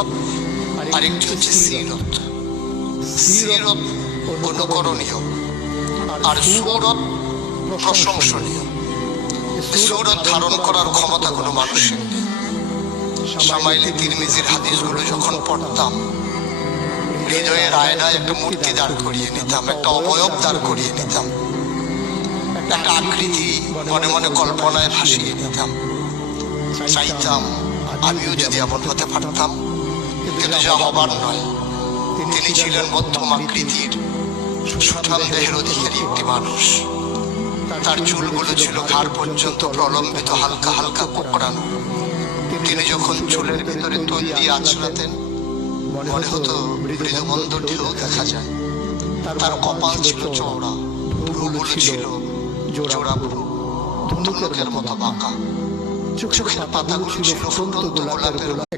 সুরত, আরেকটি হচ্ছে সিরত। সিরত অনুকরণীয় আর সুরত প্রশংসনীয়। সুরত ধারণ করার ক্ষমতা কোনো মানুষের নেই। শামাইলে তিরমিজির হাদিসগুলো যখন পড়তাম, হৃদয়ের আয়নায় একটা মূর্তি দাঁড় করিয়ে নিতাম, একটা অবয়ব দাঁড় করিয়ে নিতাম, একটা আকৃতি মনে মনে কল্পনায় ভাসিয়ে নিতাম। চাইতাম আমিও যদি এমন হতে পারতাম, কিন্তু যা হবার নয়। তিনি ছিলেন মধ্যম আকৃতির, সুঠাম দেহের অধিকারী একটি মানুষ। তার চুলগুলো ছিল ঘাড় পর্যন্ত প্রলম্বিত, হালকা হালকা কোঁকড়ানো। তিনি যখন চুলের ভিতরে তৈল দিয়ে আঁচড়াতেন, মনে হতো মৃদুমন্দ ঢেউ দেখা যায়। তার কপাল ছিল চওড়া, ভ্রুগুলো ছিল জোড়া ভ্রু, ধনুকের মতো বাঁকা। চোখের পাতাগুলো ছিল ফুটন্ত গোলাপের